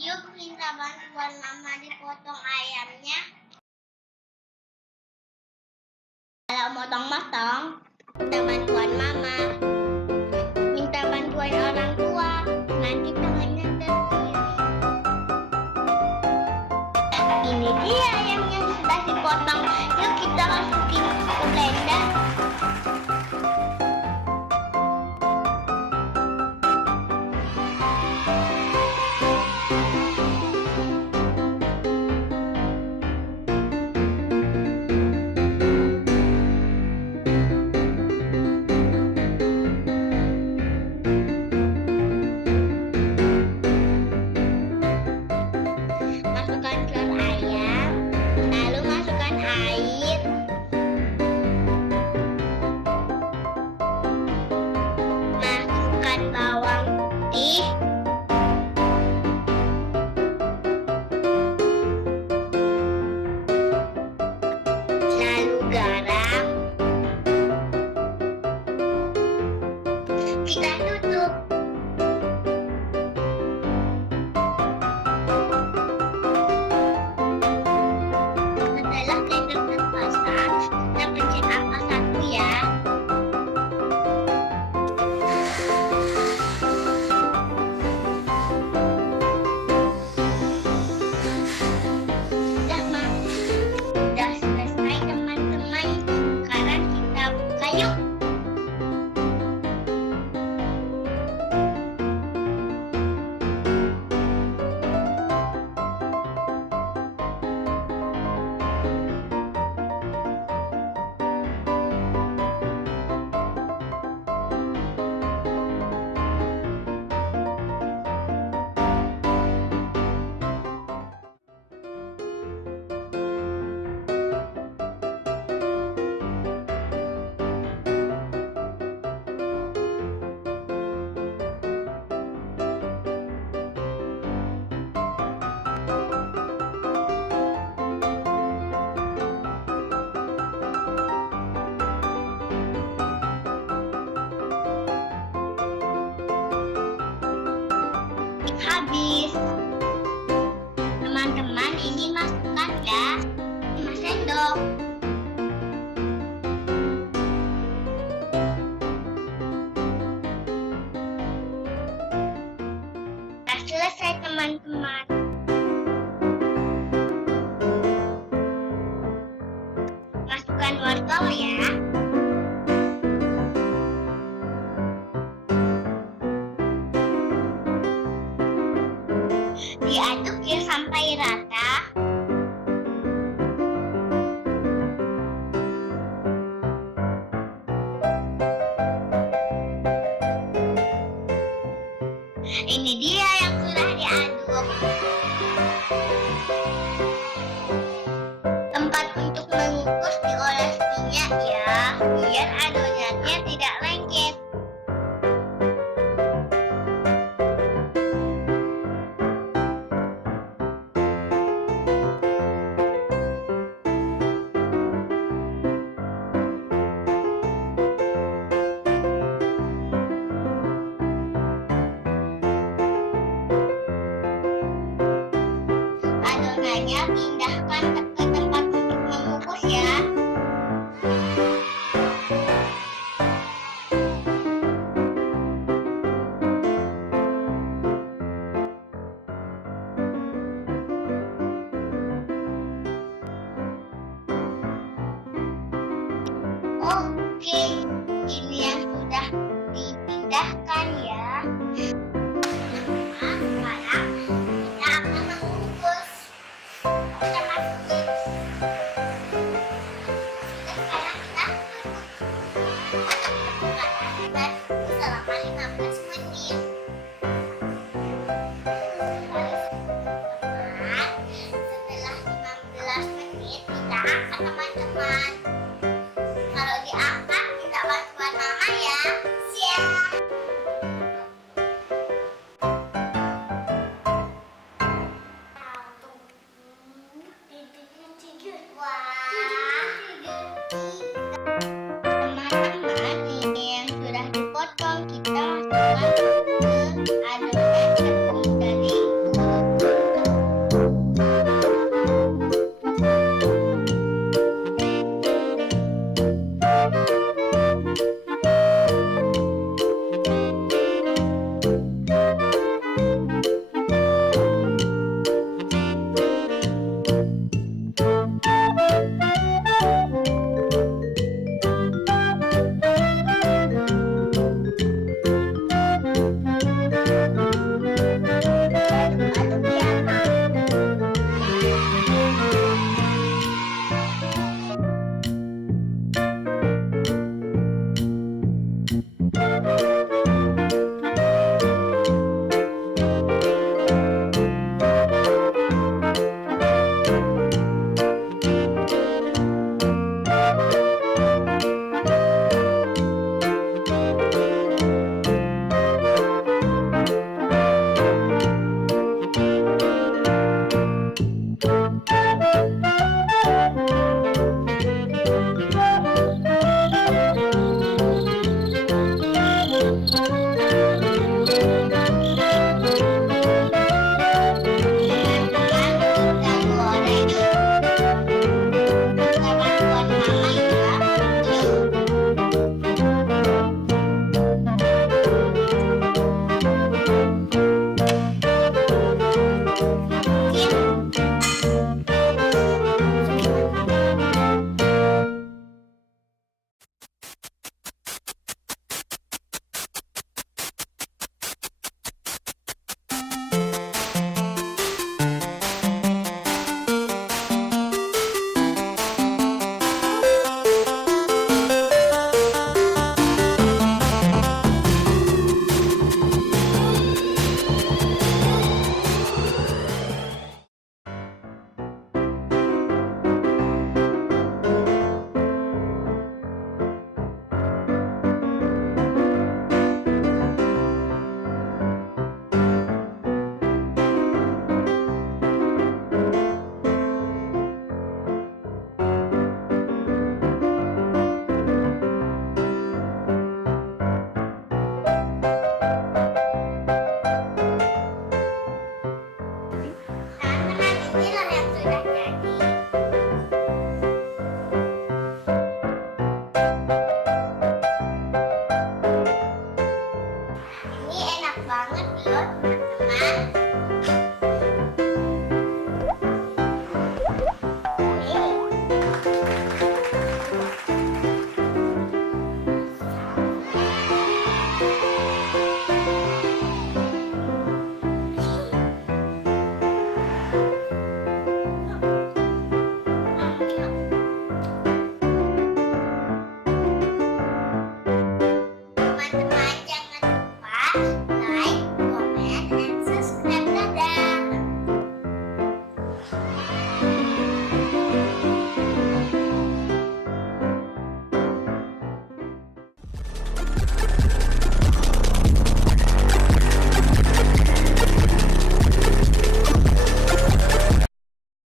Yuk minta bantuan mama dipotong ayamnya. Kalau motong-motong, minta bantuan mama. Minta bantuan orang tua, nanti tangannya terkiri. Ini dia ayam yang sudah dipotong. Yuk kita masukin ke blender. Habis. Teman-teman, ini masukkan ya 5 sendok. Sudah selesai teman-teman. Masukkan wortel ya. Diaduk ya sampai rata. Ini dia yang sudah diaduk. Tempat untuk mengukus dioles minyak ya, biar adonannya tidak lengket. Adonannya pindahkan ke tempat untuk mengukus ya. Oh, Oke, ini yang sudah dipindahkan ya. Nah, sekarang kita akan mengukus. Kita masukin. Sekarang kita tutup selama 15 menit. Setelah 15 menit kita angkat teman-teman. Kalau diangkat minta bantuan mama ya. Siap. Teman-teman, ini yang sudah dipotong kita masukkan ke adonan tepung daging. Inilah yang sudah jadi.